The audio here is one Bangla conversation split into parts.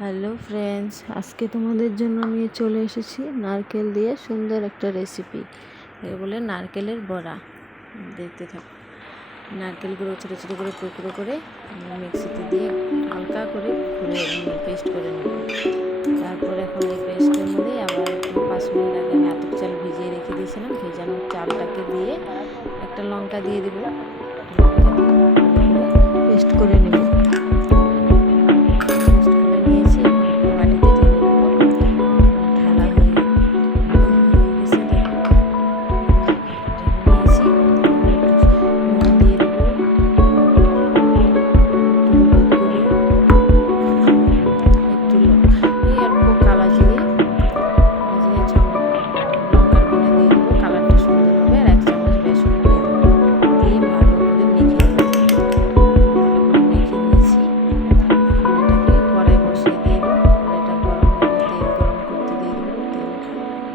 হ্যালো ফ্রেন্ডস, আজকে তোমাদের জন্য নিয়ে চলে এসেছি নারকেল দিয়ে সুন্দর একটা রেসিপি। এর বলে নারকেলের বড়া। দেখতে থাকো। নারকেলগুলো ছোটো ছোটো করে টুকরো করে মিক্সিতে দিয়ে হালকা করে ঘুরে পেস্ট করে নেব। তারপর এখন এই পেস্টের মধ্যে আবার 5 মিনিট আগে আমি আতপ চাল ভিজিয়ে রেখে দিয়েছিলাম। ভেজানো চালটাকে দিয়ে একটা লঙ্কা দিয়ে দেবো, পেস্ট করে নেব।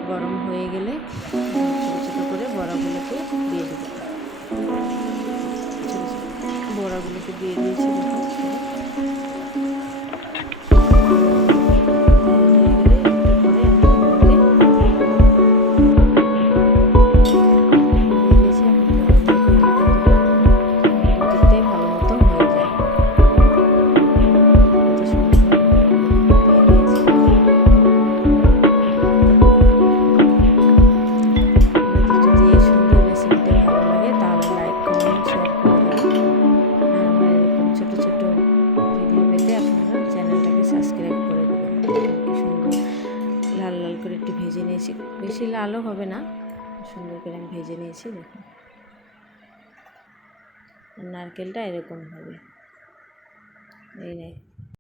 গরম হয়ে গেলে ছোটো ছোটো করে বড়াগুলোকে দিয়ে দেবো। বড়াগুলোকে দিয়ে দিয়েছি। সাবস্ক্রাইব করে দেবেন। কি সুন্দর লাল লাল করে একটু ভেজে নিয়েছি, বেশি লালও হবে না, সুন্দর করে আমি ভেজে নিয়েছি। দেখুন নারকেলটা এরকম হবে, এই